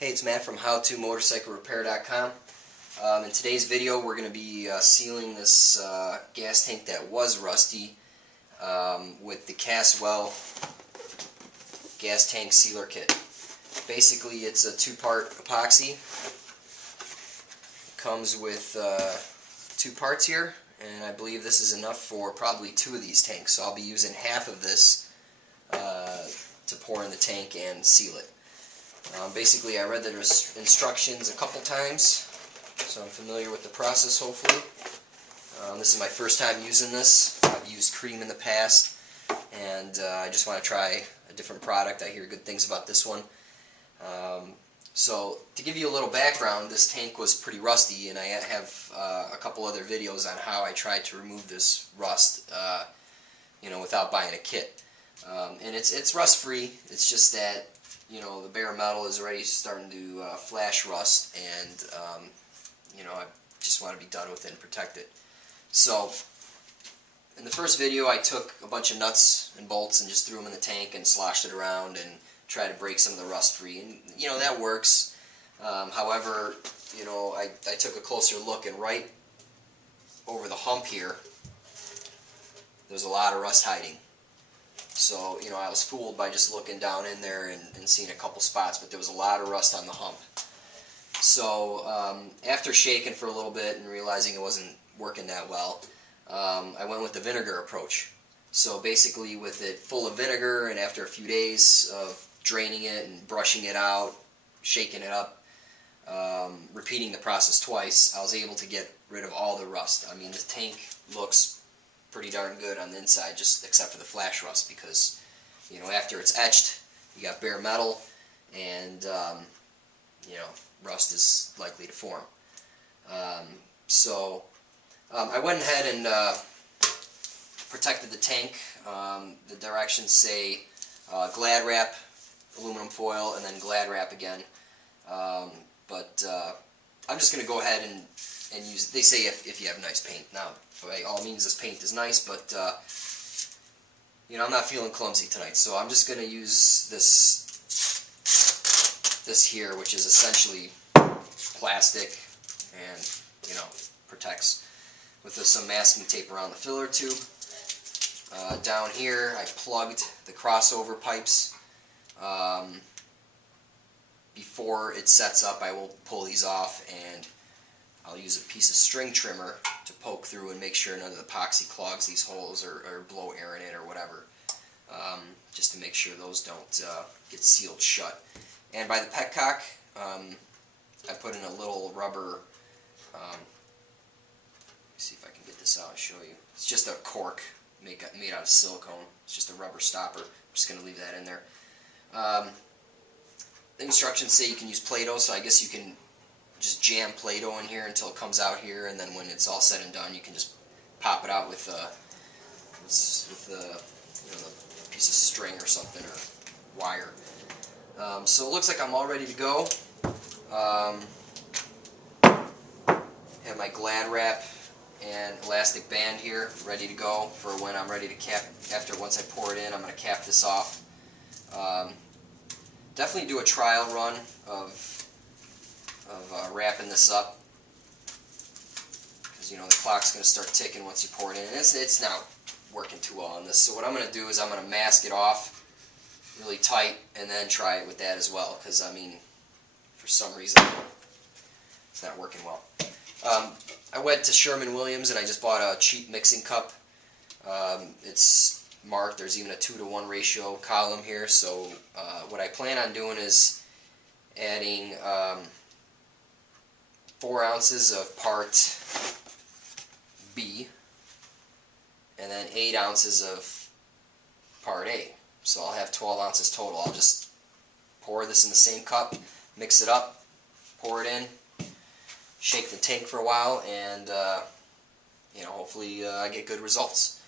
Hey, it's Matt from HowToMotorcycleRepair.com. In today's video, we're going to be sealing this gas tank that was rusty with the Caswell gas tank sealer kit. Basically, it's a two-part epoxy. It comes with two parts here, and I believe this is enough for probably two of these tanks. So I'll be using half of this to pour in the tank and seal it. Basically, I read the instructions a couple times, so I'm familiar with the process, hopefully. This is my first time using this. I've used cream in the past, and I just want to try a different product. I hear good things about this one. So, to give you a little background, this tank was pretty rusty, and I have a couple other videos on how I tried to remove this rust, without buying a kit. And it's rust-free. It's just that the bare metal is already starting to flash rust, and I just want to be done with it and protect it. So, in the first video, I took a bunch of nuts and bolts and just threw them in the tank and sloshed it around and tried to break some of the rust free, and that works. However, I took a closer look, and right over the hump here, there's a lot of rust hiding. So, I was fooled by just looking down in there and seeing a couple spots, but there was a lot of rust on the hump. So, after shaking for a little bit and realizing it wasn't working that well, I went with the vinegar approach. So basically, with it full of vinegar, and after a few days of draining it and brushing it out, shaking it up, repeating the process twice, I was able to get rid of all the rust. I mean, the tank looks pretty darn good on the inside, just except for the flash rust, because after it's etched, you got bare metal, and rust is likely to form. So I went ahead and protected the tank. The directions say Glad wrap, aluminum foil, and then Glad wrap again. But I'm just going to go ahead and use, they say if you have nice paint. Now, by all means, this paint is nice, but I'm not feeling clumsy tonight, so I'm just going to use this here, which is essentially plastic, and protects, with some masking tape around the filler tube. Down here, I plugged the crossover pipes. Before it sets up, I will pull these off, and I'll use a piece of string trimmer to poke through and make sure none of the epoxy clogs these holes or blow air in it or whatever, just to make sure those don't get sealed shut. And by the petcock, I put in a little rubber, let me see if I can get this out and show you. It's just a cork made out of silicone. It's just a rubber stopper. I'm just going to leave that in there. The instructions say you can use Play-Doh, so I guess you can just jam Play-Doh in here until it comes out here, and then when it's all said and done, you can just pop it out with the piece of string or something, or wire. So it looks like I'm all ready to go. Have my Glad wrap and elastic band here ready to go for when I'm ready to cap. Once I pour it in, I'm going to cap this off. Definitely do a trial run of wrapping this up, because the clock's going to start ticking once you pour it in, and it's not working too well on this. So what I'm going to do is I'm going to mask it off really tight and then try it with that as well, because for some reason it's not working well. I went to Sherwin-Williams and I just bought a cheap mixing cup. It's marked. There's even a 2-to-1 ratio column here. So what I plan on doing is adding 4 ounces of part B and then 8 ounces of part A. So I'll have 12 ounces total. I'll just pour this in the same cup, mix it up, pour it in, shake the tank for a while, and hopefully I get good results.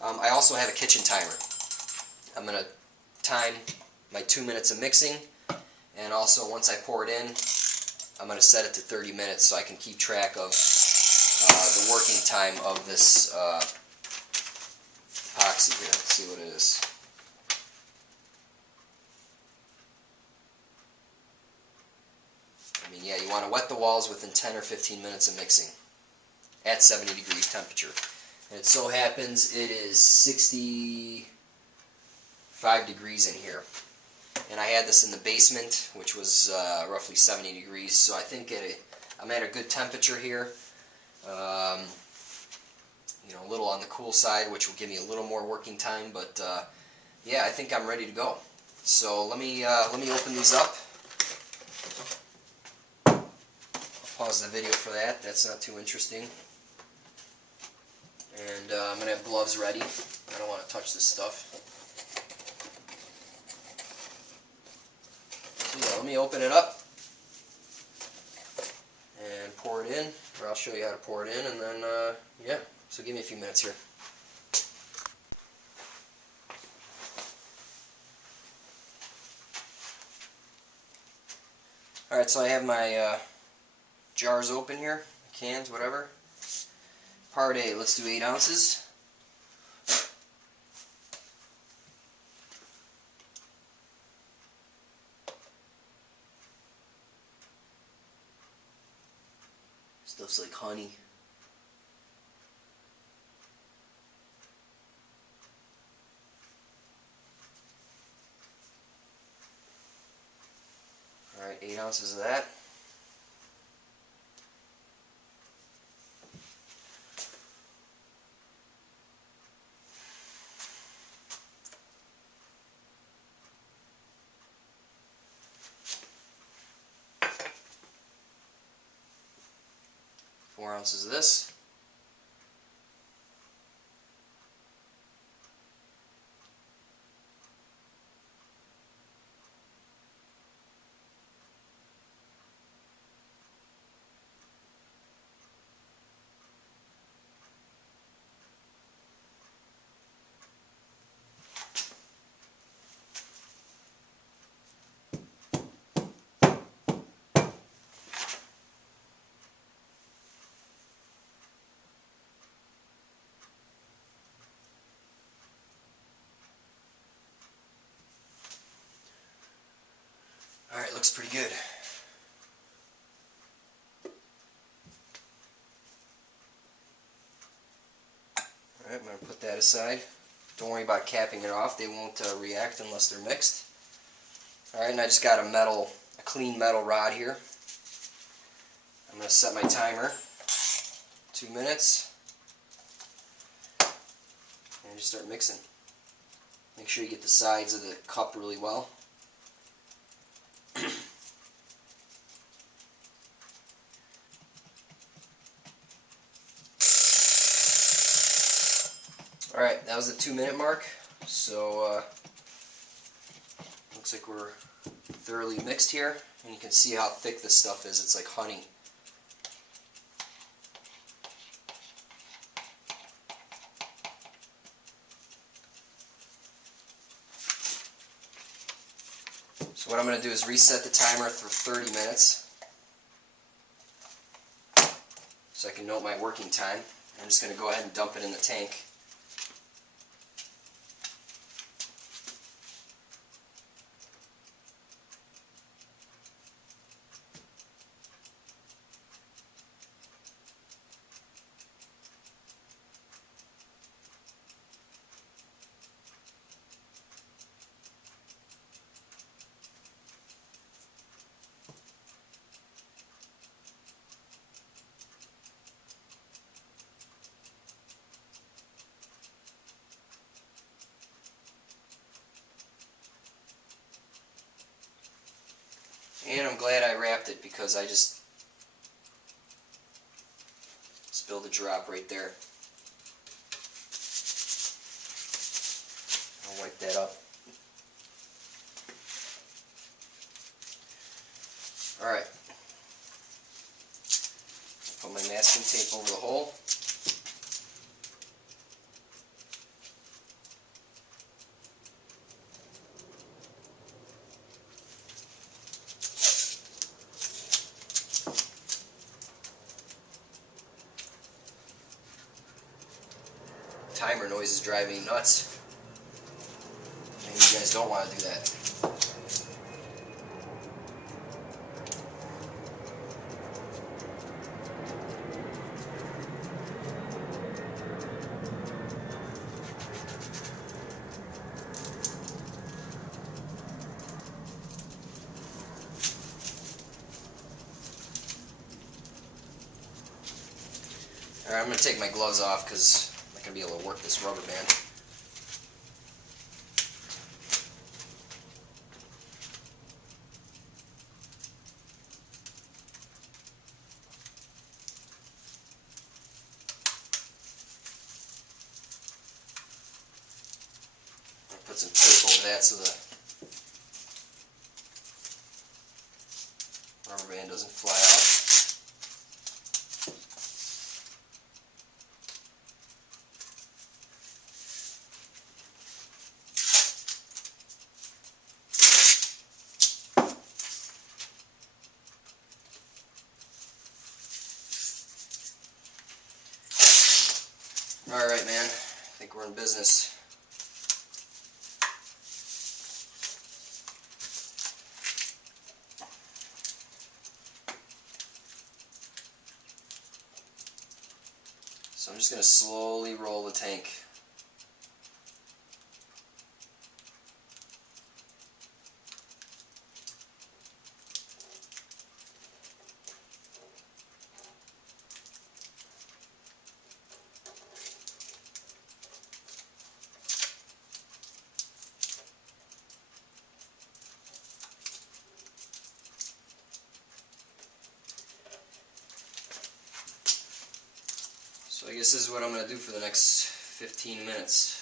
I also have a kitchen timer. I'm going to time my 2 minutes of mixing, and also once I pour it in, I'm going to set it to 30 minutes so I can keep track of the working time of this epoxy here. Let's see what it is. want to wet the walls within 10 or 15 minutes of mixing at 70 degrees temperature. And it so happens it is 65 degrees in here. And I had this in the basement, which was roughly 70 degrees, so I think I'm at a good temperature here. You know, a little on the cool side, which will give me a little more working time, but yeah, I think I'm ready to go. So let me open these up. I'll pause the video for that. That's not too interesting. And I'm going to have gloves ready. I don't want to touch this stuff. So yeah, let me open it up and pour it in, or I'll show you how to pour it in, and then yeah, so give me a few minutes here. Alright, so I have my jars open here, cans, whatever. Part A, let's do 8 ounces. Stuff's like honey. Alright, 8 ounces of that. Four ounces of this. Alright, looks pretty good. Alright, I'm going to put that aside. Don't worry about capping it off. They won't react unless they're mixed. Alright, and I just got a clean metal rod here. I'm going to set my timer. 2 minutes. And just start mixing. Make sure you get the sides of the cup really well. Alright, that was the 2-minute mark, so looks like we're thoroughly mixed here, and you can see how thick this stuff is. It's like honey. So what I'm going to do is reset the timer for 30 minutes so I can note my working time. I'm just going to go ahead and dump it in the tank. And I'm glad I wrapped it because I just spilled a drop right there. I'll wipe that up. Alright. Put my masking tape over the hole. Timer noise is driving me nuts. Maybe you guys don't want to do that. Alright, I'm going to take my gloves off because I'm not going to be able to work this rubber band. I'll put some tape over that so the rubber band doesn't fly out. Alright, man, I think we're in business. So I'm just going to slowly roll the tank. So I guess this is what I'm going to do for the next 15 minutes.